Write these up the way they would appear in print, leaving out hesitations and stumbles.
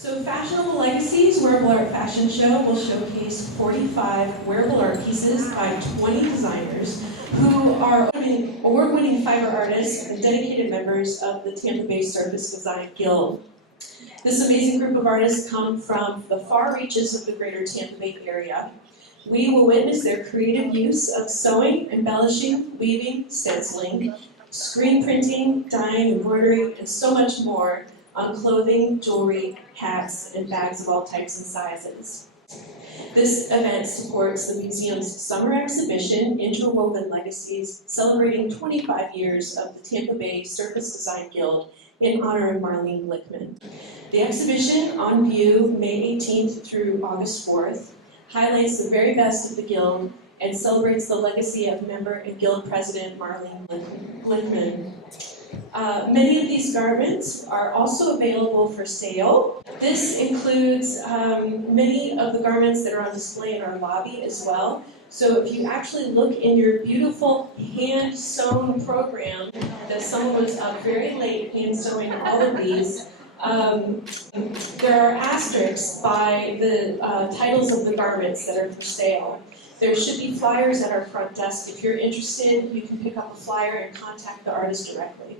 So Fashionable Legacies Wearable Art Fashion Show will showcase 45 wearable art pieces by 20 designers who are award-winning fiber artists and dedicated members of the Tampa Bay Surface Design Guild. This amazing group of artists come from the far reaches of the greater Tampa Bay area. We will witness their creative use of sewing, embellishing, weaving, stenciling, screen printing, dyeing, embroidery, and so much more on clothing, jewelry, hats, and bags of all types and sizes. This event supports the museum's summer exhibition, Interwoven Legacies, celebrating 25 years of the Tampa Bay Surface Design Guild in honor of Marlene Glickman. The exhibition, on view May 18th through August 4th, highlights the very best of the Guild and celebrates the legacy of member and Guild President Marlene Glickman. Many of these garments are also available for sale. This includes many of the garments that are on display in our lobby as well. So if you actually look in your beautiful hand-sewn program, that someone was up very late hand-sewing all of these, there are asterisks by the titles of the garments that are for sale. There should be flyers at our front desk. If you're interested, you can pick up a flyer and contact the artist directly.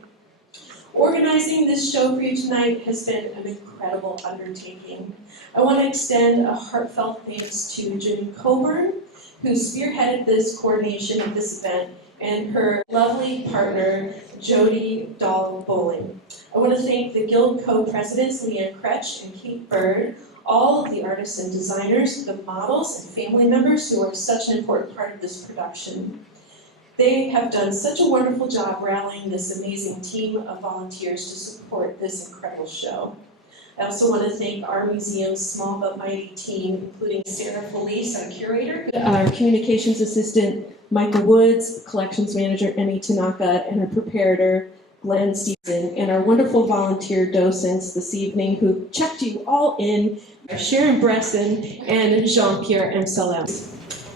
Organizing this show for you tonight has been an incredible undertaking. I want to extend a heartfelt thanks to Jim Coburn, who spearheaded this coordination of this event, and her lovely partner, Jody Dahl-Bowling. I want to thank the Guild co-presidents, Leanne Kretsch and Kate Bird, all of the artists and designers, the models and family members who are such an important part of this production. They have done such a wonderful job rallying this amazing team of volunteers to support this incredible show. I also want to thank our museum's small but mighty team, including Sarah Felice, our curator, our communications assistant, Michael Woods, collections manager, Emmy Tanaka, and our preparator, Glenn Stevenson, and our wonderful volunteer docents this evening who checked you all in, Sharon Bresson and Jean-Pierre Amsalem.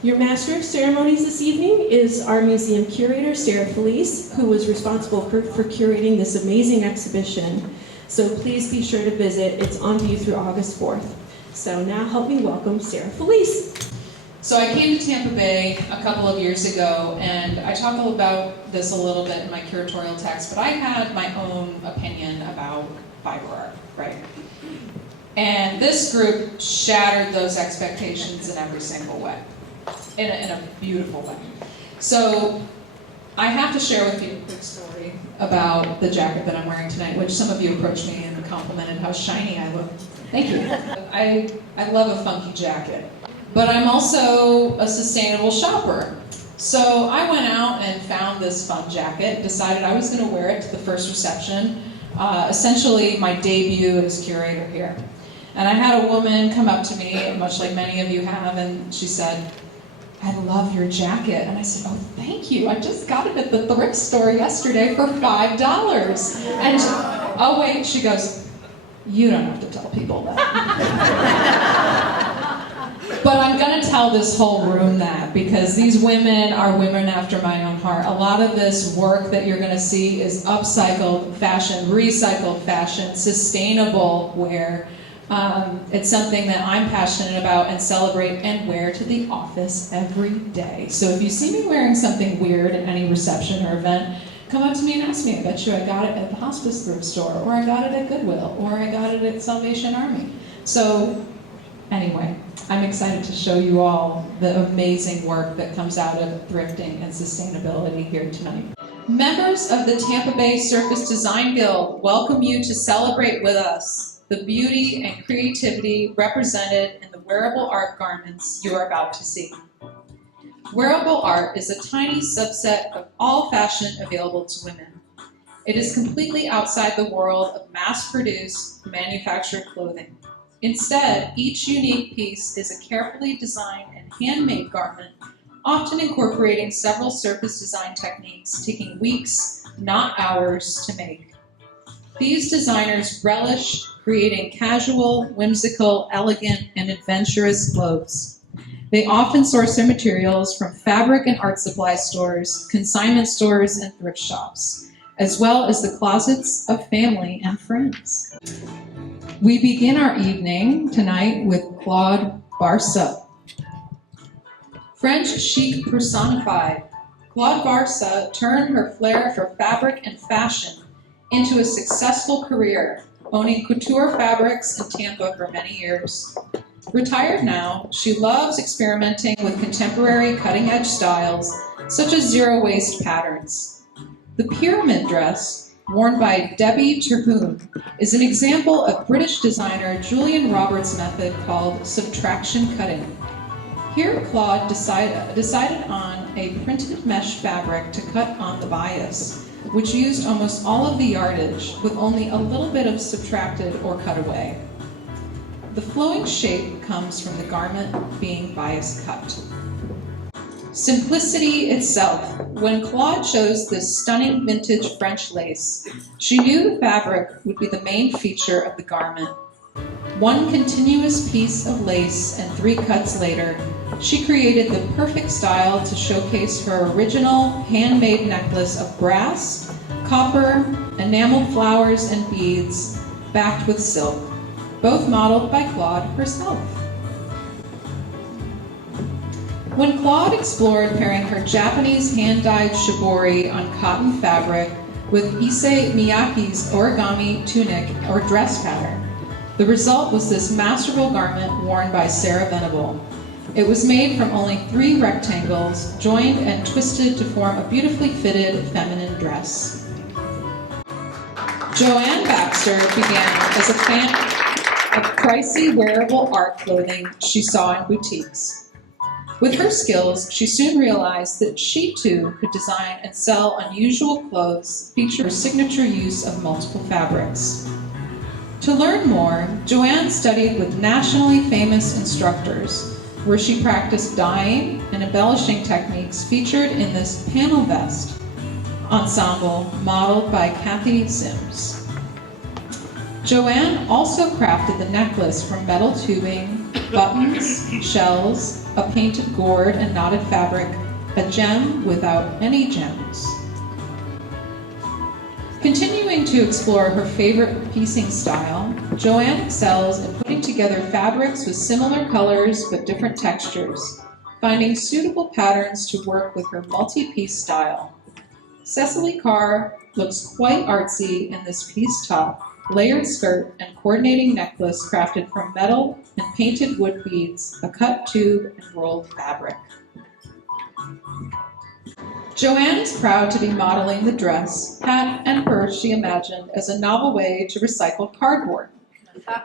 Your Master of Ceremonies this evening is our museum curator, Sarah Felice, who was responsible for curating this amazing exhibition. So please be sure to visit. It's on view through August 4th. So now help me welcome Sarah Felice. So I came to Tampa Bay a couple of years ago, and I talk about this a little bit in my curatorial text, but I had my own opinion about fiber art, right? And this group shattered those expectations in every single way, in a beautiful way. So I have to share with you a quick story about the jacket that I'm wearing tonight, which some of you approached me and complimented how shiny I look. Thank you. I love a funky jacket. But I'm also a sustainable shopper. So I went out and found this fun jacket, decided I was going to wear it to the first reception, essentially my debut as curator here. And I had a woman come up to me, much like many of you have, and she said, "I love your jacket." And I said, "Oh, thank you. I just got it at the thrift store yesterday for $5. And oh wait, she goes, "You don't have to tell people that." But I'm going to tell this whole room that, because these women are women after my own heart. A lot of this work that you're going to see is upcycled fashion, recycled fashion, sustainable wear. It's something that I'm passionate about and celebrate and wear to the office every day. So if you see me wearing something weird at any reception or event, come up to me and ask me. I bet you I got it at the hospice thrift store, or I got it at Goodwill, or I got it at Salvation Army. So anyway, I'm excited to show you all the amazing work that comes out of thrifting and sustainability here tonight. Members of the Tampa Bay Surface Design Guild welcome you to celebrate with us the beauty and creativity represented in the wearable art garments you are about to see. Wearable art is a tiny subset of all fashion available to women. It is completely outside the world of mass-produced, manufactured clothing. Instead, each unique piece is a carefully designed and handmade garment, often incorporating several surface design techniques, taking weeks, not hours, to make. These designers relish creating casual, whimsical, elegant, and adventurous clothes. They often source their materials from fabric and art supply stores, consignment stores, and thrift shops, as well as the closets of family and friends. We begin our evening tonight with Claude Barsa. French chic personified, Claude Barsa turned her flair for fabric and fashion into a successful career, owning couture fabrics in Tampa for many years. Retired now, she loves experimenting with contemporary cutting-edge styles, such as zero-waste patterns. The pyramid dress, worn by Debbie Terhune, is an example of British designer Julian Roberts' method called subtraction cutting. Here, Claude decided on a printed mesh fabric to cut on the bias, which used almost all of the yardage, with only a little bit of subtracted or cut away. The flowing shape comes from the garment being bias cut. Simplicity itself. When Claude chose this stunning vintage French lace, she knew the fabric would be the main feature of the garment. One continuous piece of lace and 3 cuts later, she created the perfect style to showcase her original handmade necklace of brass, copper, enameled flowers and beads, backed with silk, both modeled by Claude herself. When Claude explored pairing her Japanese hand-dyed shibori on cotton fabric with Issey Miyake's origami tunic or dress pattern, the result was this masterful garment worn by Sarah Venable. It was made from only 3 rectangles, joined and twisted to form a beautifully fitted feminine dress. Joanne Baxter began as a fan of pricey wearable art clothing she saw in boutiques. With her skills, she soon realized that she too could design and sell unusual clothes featuring her signature use of multiple fabrics. To learn more, Joanne studied with nationally famous instructors, where she practiced dyeing and embellishing techniques featured in this panel vest ensemble modeled by Kathy Sims. Joanne also crafted the necklace from metal tubing, buttons, shells, a painted gourd and knotted fabric, a gem without any gems. Continuing to explore her favorite piecing style, Joanne excels in putting together fabrics with similar colors but different textures, finding suitable patterns to work with her multi-piece style. Cecily Carr looks quite artsy in this piece top, layered skirt, and coordinating necklace crafted from metal and painted wood beads, a cut tube, and rolled fabric. Joanne is proud to be modeling the dress, hat, and purse she imagined as a novel way to recycle cardboard.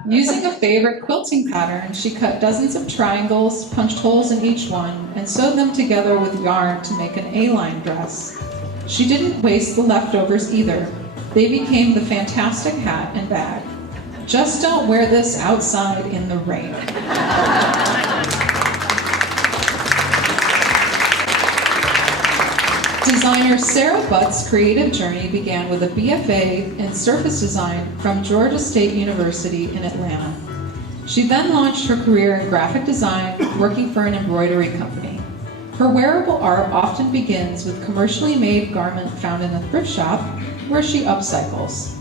Using a favorite quilting pattern, she cut dozens of triangles, punched holes in each one, and sewed them together with yarn to make an A-line dress. She didn't waste the leftovers either. They became the fantastic hat and bag. Just don't wear this outside in the rain. Designer Sarah Butt's creative journey began with a BFA in surface design from Georgia State University in Atlanta. She then launched her career in graphic design, working for an embroidery company. Her wearable art often begins with commercially made garment found in a thrift shop, where she upcycles.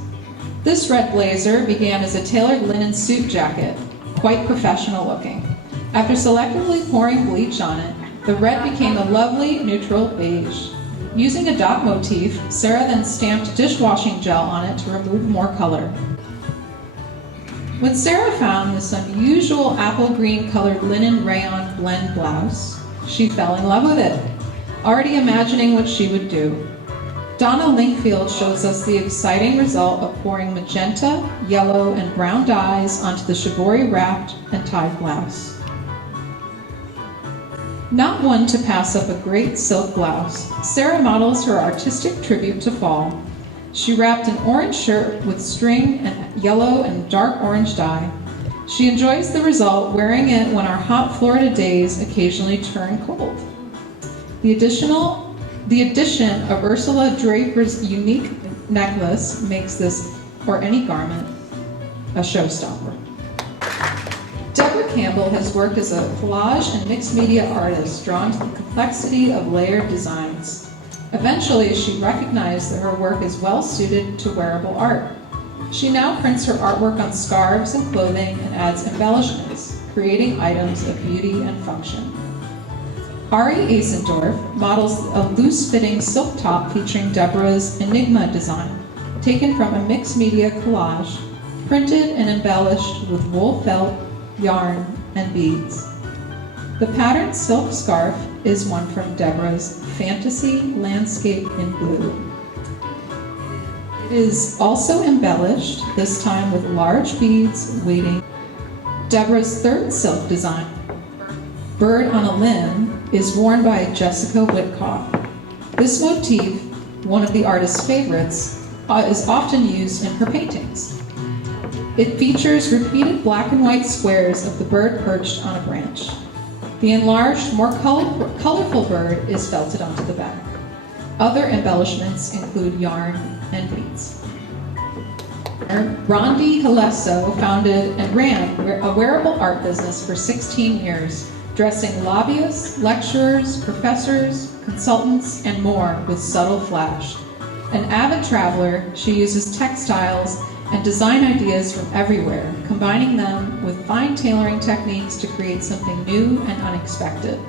This red blazer began as a tailored linen suit jacket, quite professional looking. After selectively pouring bleach on it, the red became a lovely neutral beige. Using a dot motif, Sarah then stamped dishwashing gel on it to remove more color. When Sarah found this unusual apple green colored linen rayon blend blouse, she fell in love with it, already imagining what she would do. Donna Linkfield shows us the exciting result of pouring magenta, yellow, and brown dyes onto the shibori wrapped and tied blouse. Not one to pass up a great silk blouse, Sarah models her artistic tribute to fall. She wrapped an orange shirt with string and yellow and dark orange dye. She enjoys the result, wearing it when our hot Florida days occasionally turn cold. The addition of Ursula Draper's unique necklace makes this, or any garment, a showstopper. Deborah Campbell has worked as a collage and mixed media artist, drawn to the complexity of layered designs. Eventually, she recognized that her work is well suited to wearable art. She now prints her artwork on scarves and clothing and adds embellishments, creating items of beauty and function. Ari Asendorf models a loose-fitting silk top featuring Deborah's Enigma design, taken from a mixed media collage, printed and embellished with wool felt, yarn, and beads. The patterned silk scarf is one from Deborah's Fantasy Landscape in Blue. It is also embellished, this time with large beads waiting. Deborah's third silk design, Bird on a Limb, is worn by Jessica Whitcock. This motif, one of the artist's favorites, is often used in her paintings. It features repeated black and white squares of the bird perched on a branch. The enlarged, more colorful bird is felted onto the back. Other embellishments include yarn and beads. Rondi Halesso founded and ran a wearable art business for 16 years, dressing lobbyists, lecturers, professors, consultants, and more with subtle flash. An avid traveler, she uses textiles and design ideas from everywhere, combining them with fine tailoring techniques to create something new and unexpected.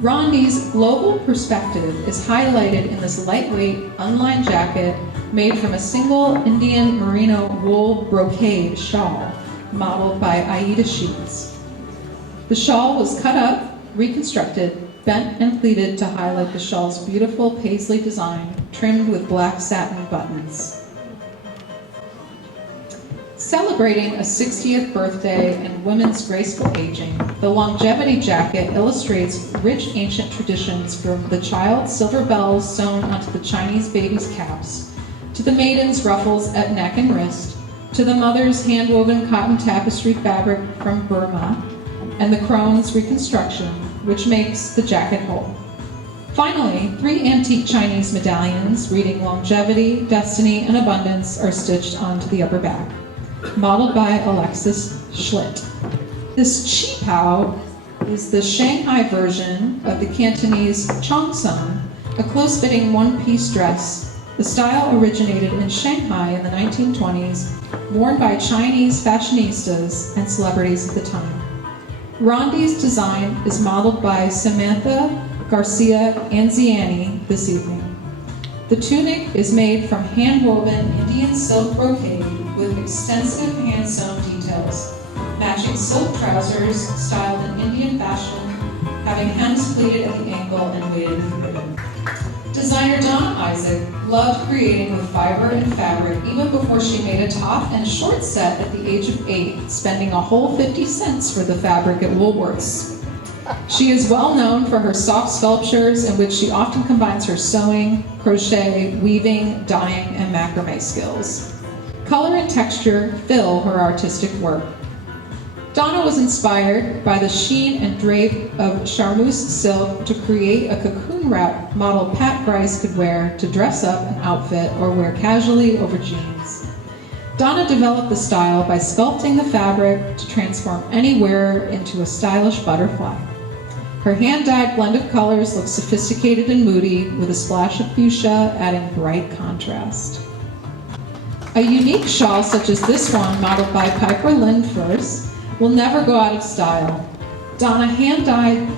Rondi's global perspective is highlighted in this lightweight, unlined jacket made from a single Indian merino wool brocade shawl modeled by Aida Sheets. The shawl was cut up, reconstructed, bent and pleated to highlight the shawl's beautiful paisley design, trimmed with black satin buttons. Celebrating a 60th birthday and women's graceful aging, the longevity jacket illustrates rich ancient traditions from the child's silver bells sewn onto the Chinese baby's caps, to the maiden's ruffles at neck and wrist, to the mother's hand-woven cotton tapestry fabric from Burma, and the crone's reconstruction, which makes the jacket whole. Finally, 3 antique Chinese medallions reading longevity, destiny, and abundance are stitched onto the upper back, modeled by Alexis Schlitt. This qipao is the Shanghai version of the Cantonese cheongsam, a close-fitting one-piece dress. The style originated in Shanghai in the 1920s, worn by Chinese fashionistas and celebrities at the time. Rondi's design is modeled by Samantha Garcia Anziani this evening. The tunic is made from hand-woven Indian silk brocade with extensive hand-sewn details, matching silk trousers styled in Indian fashion, having hems pleated at the ankle and weighted with ribbon. Designer Donna Isaac loved creating with fiber and fabric even before she made a top and short set at the age of 8, spending a whole 50 cents for the fabric at Woolworth's. She is well known for her soft sculptures in which she often combines her sewing, crochet, weaving, dyeing, and macrame skills. Color and texture fill her artistic work. Donna was inspired by the sheen and drape of charmeuse silk to create a cocoon wrap model Pat Grice could wear to dress up an outfit or wear casually over jeans. Donna developed the style by sculpting the fabric to transform any wearer into a stylish butterfly. Her hand-dyed blend of colors looks sophisticated and moody, with a splash of fuchsia adding bright contrast. A unique shawl such as this one, modeled by Piper Lindfors, will never go out of style. Donna hand-dyed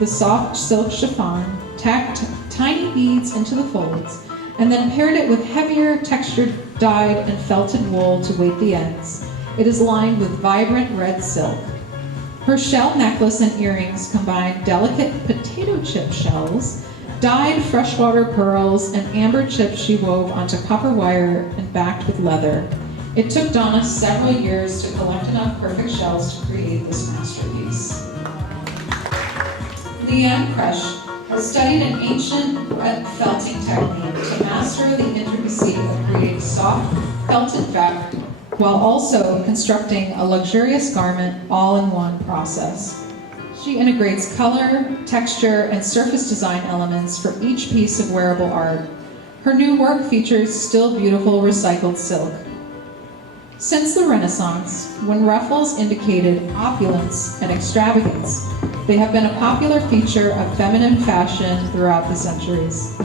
the soft silk chiffon, tacked tiny beads into the folds, and then paired it with heavier textured dyed and felted wool to weight the ends. It is lined with vibrant red silk. Her shell necklace and earrings combine delicate potato chip shells, dyed freshwater pearls, and amber chips she wove onto copper wire and backed with leather. It took Donna several years to collect enough perfect shells to create this masterpiece. Leanne Kresch has studied an ancient felting technique to master the intricacy of creating soft, felted fabric while also constructing a luxurious garment all in one process. She integrates color, texture, and surface design elements for each piece of wearable art. Her new work features still beautiful recycled silk. Since the Renaissance, when ruffles indicated opulence and extravagance, they have been a popular feature of feminine fashion throughout the centuries.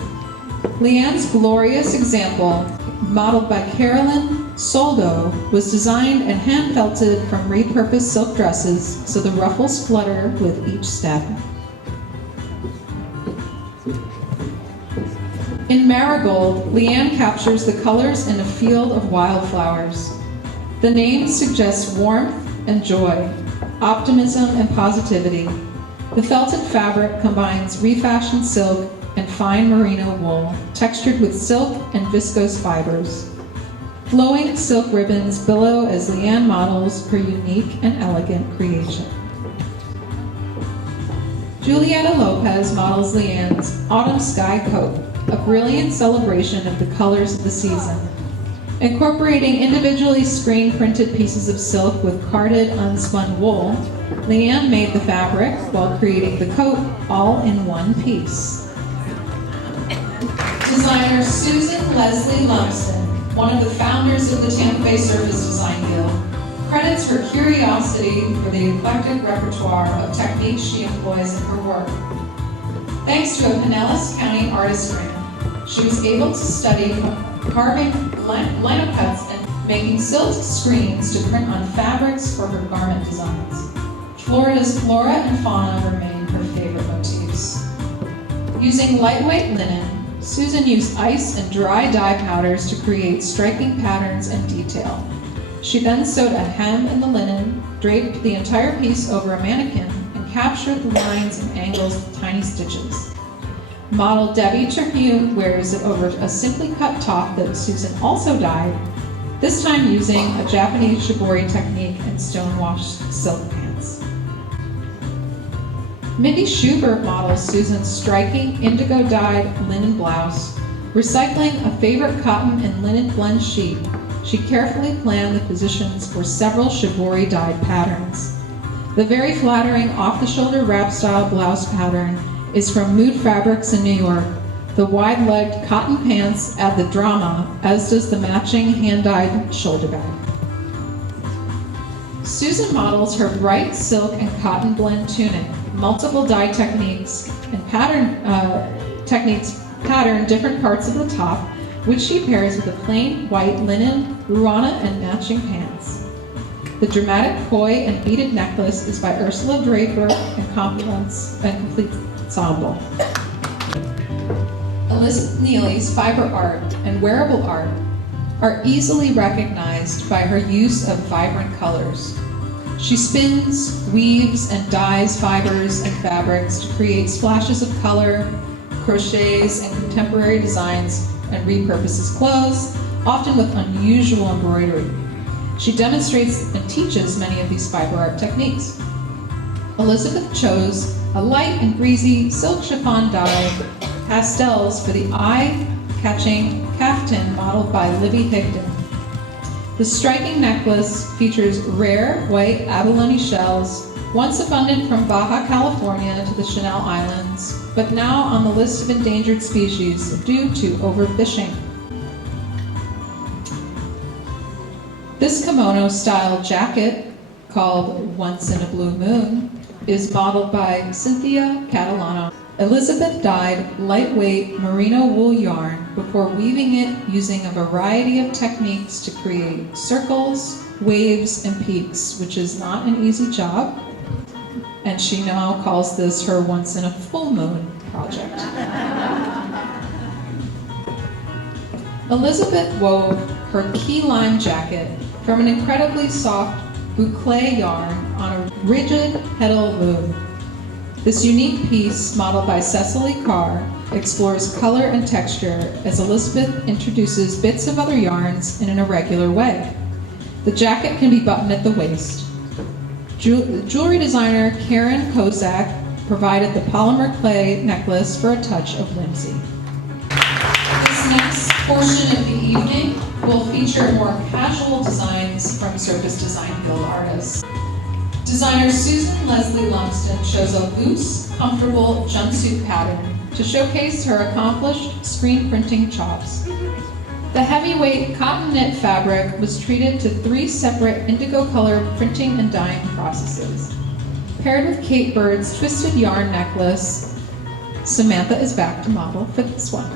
Leanne's glorious example modeled by Carolyn Soldo, was designed and hand-felted from repurposed silk dresses so the ruffles flutter with each step. In Marigold, Leanne captures the colors in a field of wildflowers. The name suggests warmth and joy, optimism and positivity. The felted fabric combines refashioned silk and fine merino wool, textured with silk and viscose fibers. Flowing silk ribbons billow as Leanne models her unique and elegant creation. Julieta Lopez models Leanne's Autumn Sky Coat, a brilliant celebration of the colors of the season. Incorporating individually screen-printed pieces of silk with carded, unspun wool, Leanne made the fabric while creating the coat all in one piece. Designer Susan Leslie Lumsden, one of the founders of the Tampa Bay Surface Design Guild, credits her curiosity for the eclectic repertoire of techniques she employs in her work. Thanks to a Pinellas County artist grant, she was able to study carving lino cuts and making silk screens to print on fabrics for her garment designs. Florida's flora and fauna remain her favorite motifs. Using lightweight linen, Susan used ice and dry dye powders to create striking patterns and detail. She then sewed a hem in the linen, draped the entire piece over a mannequin, and captured the lines and angles with tiny stitches. Model Debbie Terhune wears it over a simply cut top that Susan also dyed, this time using a Japanese shibori technique and stone-washed silk pants. Mindy Schubert models Susan's striking indigo-dyed linen blouse. Recycling a favorite cotton and linen blend sheet, she carefully planned the positions for several shibori-dyed patterns. The very flattering off-the-shoulder wrap-style blouse pattern is from Mood Fabrics in New York. The wide-legged cotton pants add the drama, as does the matching hand-dyed shoulder bag. Susan models her bright silk and cotton blend tunic, multiple dye techniques, and pattern different parts of the top, which she pairs with a plain white linen, ruana, and matching pants. The dramatic koi and beaded necklace is by Ursula Draper and completes a complete ensemble. Elizabeth Neely's fiber art and wearable art are easily recognized by her use of vibrant colors. She spins, weaves, and dyes fibers and fabrics to create splashes of color, crochets and contemporary designs, and repurposes clothes, often with unusual embroidery. She demonstrates and teaches many of these fiber art techniques. Elizabeth chose a light and breezy silk chiffon dye pastels for the eye-catching caftan modeled by Libby Higdon. The striking necklace features rare white abalone shells, once abundant from Baja California to the Chenal Islands, but now on the list of endangered species due to overfishing. This kimono-style jacket, called Once in a Blue Moon, is modeled by Cynthia Catalano. Elizabeth dyed lightweight merino wool yarn before weaving it using a variety of techniques to create circles, waves, and peaks, which is not an easy job. And she now calls this her once in a full moon project. Elizabeth wove her key lime jacket from an incredibly soft boucle yarn on a rigid heddle loom. This unique piece, modeled by Cecily Carr, explores color and texture as Elizabeth introduces bits of other yarns in an irregular way. The jacket can be buttoned at the waist. Jewelry designer Karen Kozak provided the polymer clay necklace for a touch of whimsy. This next portion of the evening will feature more casual designs from Surface Design Guild artists. Designer Susan Leslie Lumsden chose a loose, comfortable jumpsuit pattern to showcase her accomplished screen printing chops. The heavyweight cotton knit fabric was treated to 3 separate indigo color printing and dyeing processes. Paired with Kate Bird's twisted yarn necklace, Samantha is back to model for this one.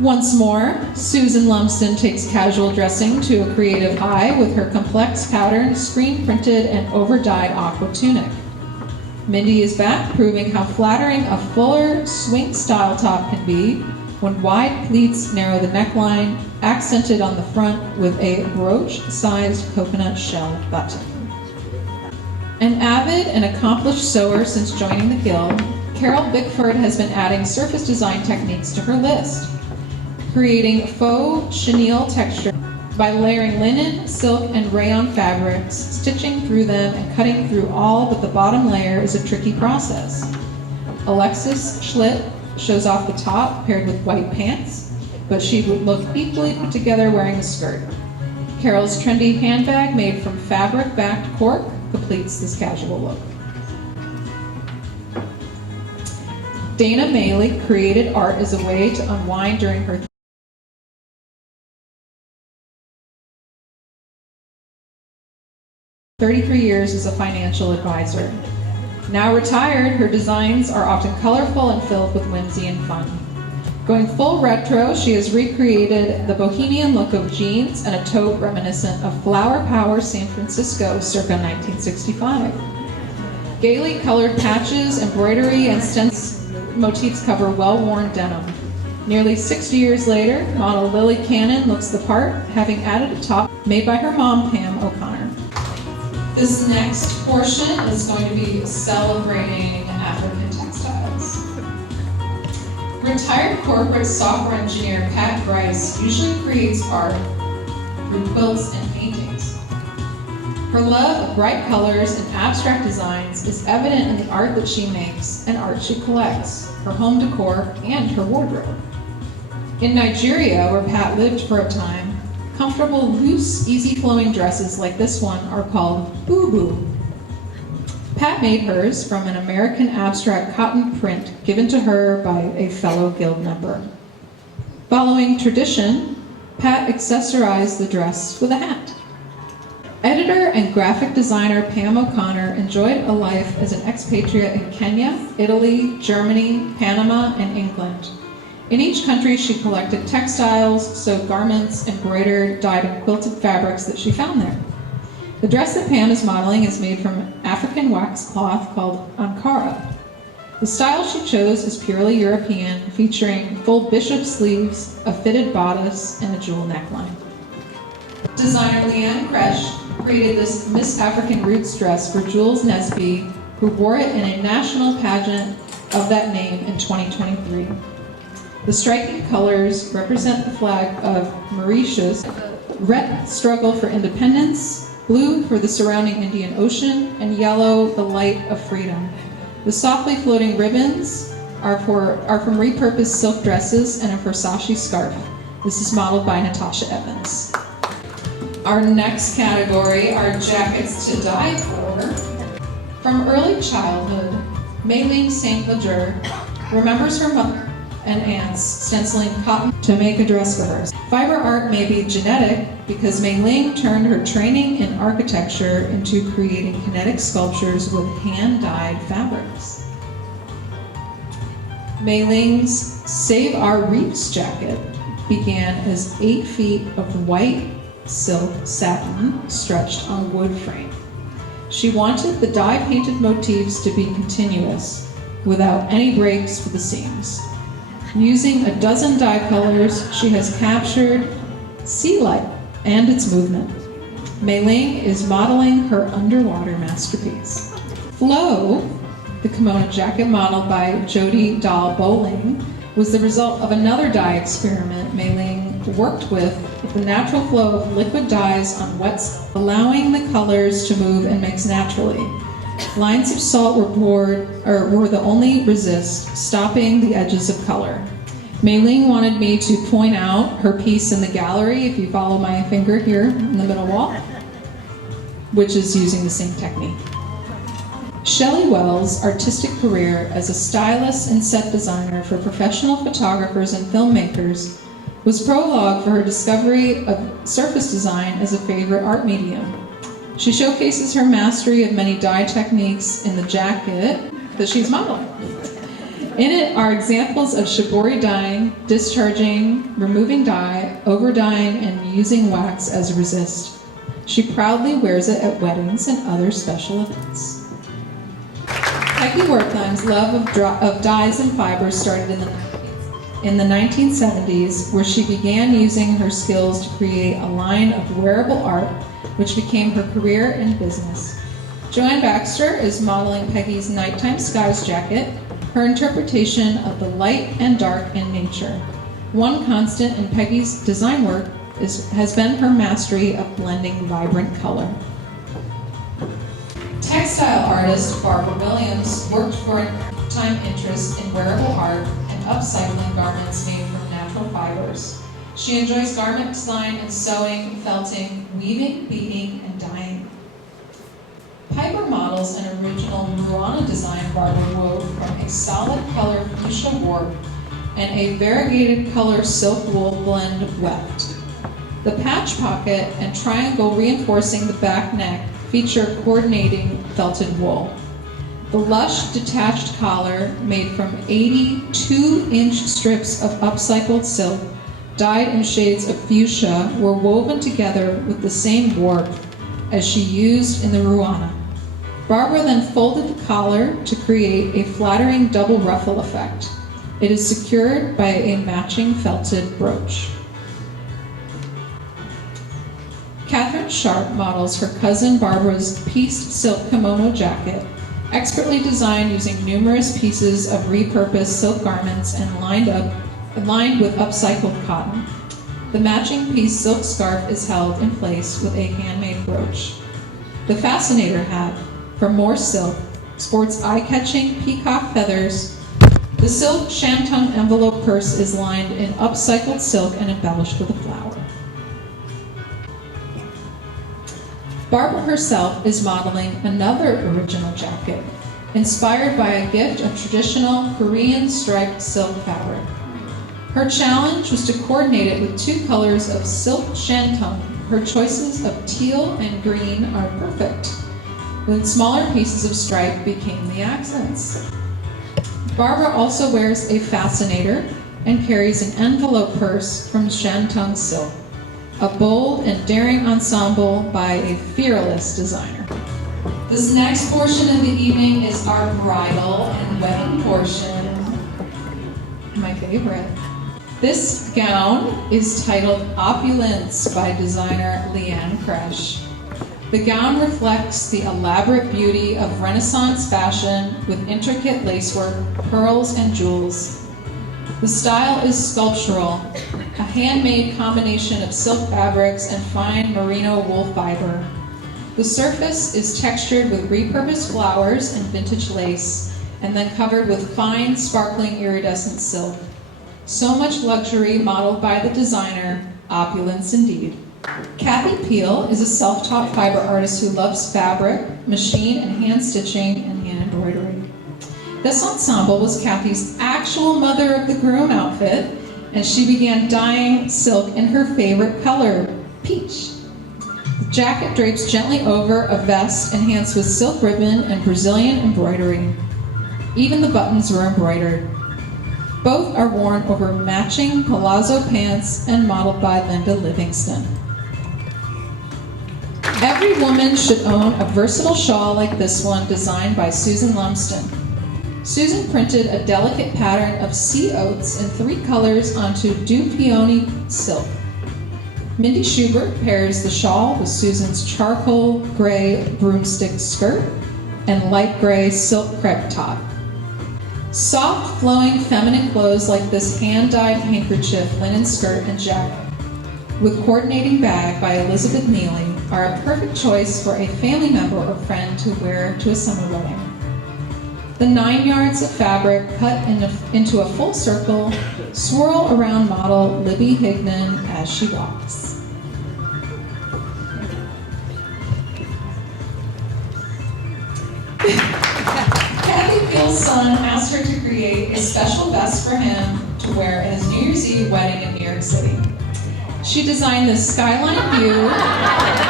Once more, Susan Lumsden takes casual dressing to a creative high with her complex patterned, screen-printed, and over-dyed aqua tunic. Mindy is back, proving how flattering a fuller swing-style top can be when wide pleats narrow the neckline, accented on the front with a brooch-sized coconut shell button. An avid and accomplished sewer since joining the Guild, Carol Bickford has been adding surface design techniques to her list, creating faux chenille texture by layering linen, silk, and rayon fabrics, stitching through them and cutting through all but the bottom layer is a tricky process. Alexis Schlitt shows off the top paired with white pants, but she would look equally put together wearing a skirt. Carol's trendy handbag made from fabric-backed cork completes this casual look. Dana Neily created art as a way to unwind during her 33 years as a financial advisor. Now retired, her designs are often colorful and filled with whimsy and fun. Going full retro, she has recreated the bohemian look of jeans and a tote reminiscent of Flower Power San Francisco circa 1965. Gaily colored patches, embroidery, and stencil motifs cover well-worn denim. Nearly 60 years later, model Lily Cannon looks the part, having added a top made by her mom, Pam O'Connor. This next portion is going to be celebrating African textiles. Retired corporate software engineer Pat Grice usually creates art through quilts and paintings. Her love of bright colors and abstract designs is evident in the art that she makes and art she collects, her home decor, and her wardrobe. In Nigeria, where Pat lived for a time, comfortable, loose, easy-flowing dresses like this one are called boo-boo. Pat made hers from an American abstract cotton print given to her by a fellow guild member. Following tradition, Pat accessorized the dress with a hat. Editor and graphic designer Pam O'Connor enjoyed a life as an expatriate in Kenya, Italy, Germany, Panama, and England. In each country, she collected textiles, sewed garments, embroidered, dyed, and quilted fabrics that she found there. The dress that Pam is modeling is made from African wax cloth called Ankara. The style she chose is purely European, featuring full bishop sleeves, a fitted bodice, and a jewel neckline. Designer Leanne Kresh created this Miss African Roots dress for Jules Nesby, who wore it in a national pageant of that name in 2023. The striking colors represent the flag of Mauritius, red struggle for independence, blue for the surrounding Indian Ocean, and yellow the light of freedom. The softly floating ribbons are from repurposed silk dresses and a Versace scarf. This is modeled by Natasha Evans. Our next category are jackets to die for. From early childhood, Mei-Ling St. Leger remembers her mother and aunts stenciling cotton to make a dress for her. Fiber art may be genetic because Mei-Ling turned her training in architecture into creating kinetic sculptures with hand-dyed fabrics. Mei-Ling's Save Our Reefs jacket began as 8 feet of white silk satin stretched on wood frame. She wanted the dye-painted motifs to be continuous, without any breaks for the seams. Using a dozen dye colors, she has captured sea life and its movement. Mei-Ling is modeling her underwater masterpiece. Flow, the kimono jacket modeled by Jody Dahl Bowling, was the result of another dye experiment Mei-Ling worked with the natural flow of liquid dyes on wets, allowing the colors to move and mix naturally. Lines of salt were the only resist, stopping the edges of color. Mei-Ling wanted me to point out her piece in the gallery, if you follow my finger here in the middle wall, which is using the same technique. Shelley Wells' artistic career as a stylist and set designer for professional photographers and filmmakers was prologue for her discovery of surface design as a favorite art medium. She showcases her mastery of many dye techniques in the jacket that she's modeling. In it are examples of shibori dyeing, discharging, removing dye, over-dyeing, and using wax as a resist. She proudly wears it at weddings and other special events. Peggy Wertheim's love of dyes and fibers started in the 1970s, where she began using her skills to create a line of wearable art, which became her career and business. Joanne Baxter is modeling Peggy's Nighttime Skies jacket, her interpretation of the light and dark in nature. One constant in Peggy's design work has been her mastery of blending vibrant color. Textile artist Barbara Williams worked for a time interest in wearable art and upcycling garments made from natural fibers. She enjoys garment design and sewing, felting, weaving, beading, and dyeing. Piper models an original Ruana design Barbara wove from a solid color fuchsia warp and a variegated color silk wool blend weft. The patch pocket and triangle reinforcing the back neck feature coordinating felted wool. The lush detached collar, made from 82-inch strips of upcycled silk, dyed in shades of fuchsia, were woven together with the same warp as she used in the Ruana. Barbara then folded the collar to create a flattering double ruffle effect. It is secured by a matching felted brooch. Catherine Sharp models her cousin Barbara's pieced silk kimono jacket, expertly designed using numerous pieces of repurposed silk garments and lined with upcycled cotton. The matching piece silk scarf is held in place with a handmade brooch. The fascinator hat, from more silk, sports eye-catching peacock feathers. The silk shantung envelope purse is lined in upcycled silk and embellished with a flower. Barbara herself is modeling another original jacket, inspired by a gift of traditional Korean striped silk fabric. Her challenge was to coordinate it with two colors of silk shantung. Her choices of teal and green are perfect, when smaller pieces of stripe became the accents. Barbara also wears a fascinator and carries an envelope purse from shantung silk, a bold and daring ensemble by a fearless designer. This next portion of the evening is our bridal and wedding portion. My favorite. This gown is titled Opulence by designer Leanne Kresh. The gown reflects the elaborate beauty of Renaissance fashion with intricate lacework, pearls, and jewels. The style is sculptural, a handmade combination of silk fabrics and fine merino wool fiber. The surface is textured with repurposed flowers and vintage lace, and then covered with fine, sparkling iridescent silk. So much luxury modeled by the designer, opulence indeed. Kathy Peel is a self-taught fiber artist who loves fabric, machine and hand stitching, and hand embroidery. This ensemble was Kathy's actual mother of the groom outfit, and she began dyeing silk in her favorite color, peach. The jacket drapes gently over a vest enhanced with silk ribbon and Brazilian embroidery. Even the buttons were embroidered. Both are worn over matching palazzo pants and modeled by Linda Livingston. Every woman should own a versatile shawl like this one designed by Susan Lumsden. Susan printed a delicate pattern of sea oats in 3 colors onto dew peony silk. Mindy Schubert pairs the shawl with Susan's charcoal gray broomstick skirt and light gray silk crepe top. Soft, flowing feminine clothes like this hand-dyed handkerchief, linen skirt, and jacket with coordinating bag by Elizabeth Neily are a perfect choice for a family member or friend to wear to a summer wedding. The 9 yards of fabric cut into a full circle swirl around model Libby Hignan as she walks. Kathy Peel's son asked her to create a special vest for him to wear at his New Year's Eve wedding in New York City. She designed this skyline view,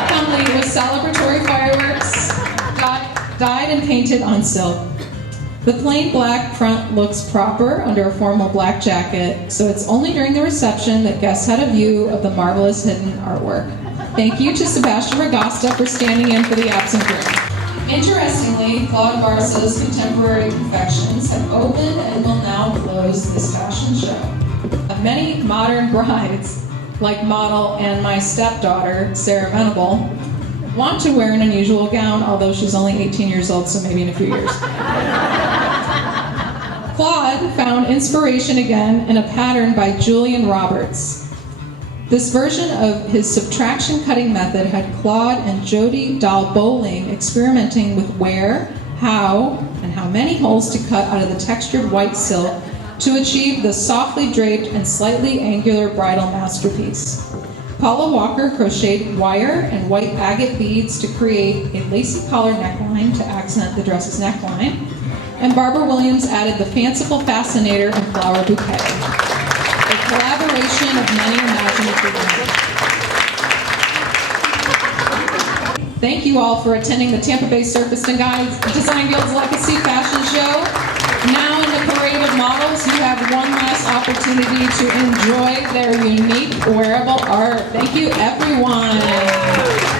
complete with celebratory fireworks, dyed and painted on silk. The plain black front looks proper under a formal black jacket, so it's only during the reception that guests had a view of the marvelous hidden artwork. Thank you to Sebastian Ragasta for standing in for the absent groom. Interestingly, Claude Barsa's contemporary confections have opened and will now close this fashion show. Many modern brides, like model and my stepdaughter, Sarah Venable, want to wear an unusual gown, although she's only 18 years old, so maybe in a few years. Claude found inspiration again in a pattern by Julian Roberts. This version of his subtraction cutting method had Claude and Jody Dahl Bowling experimenting with where, how, and how many holes to cut out of the textured white silk to achieve the softly draped and slightly angular bridal masterpiece. Paula Walker crocheted wire and white agate beads to create a lacy collar neckline to accent the dress's neckline, and Barbara Williams added the fanciful fascinator and flower bouquet, a collaboration of many imaginative women. Thank you all for attending the Tampa Bay Surface and Design Guild's Legacy Fashion Show. Now in the parade of models, you have one last opportunity to enjoy their unique wearable art. Thank you, everyone.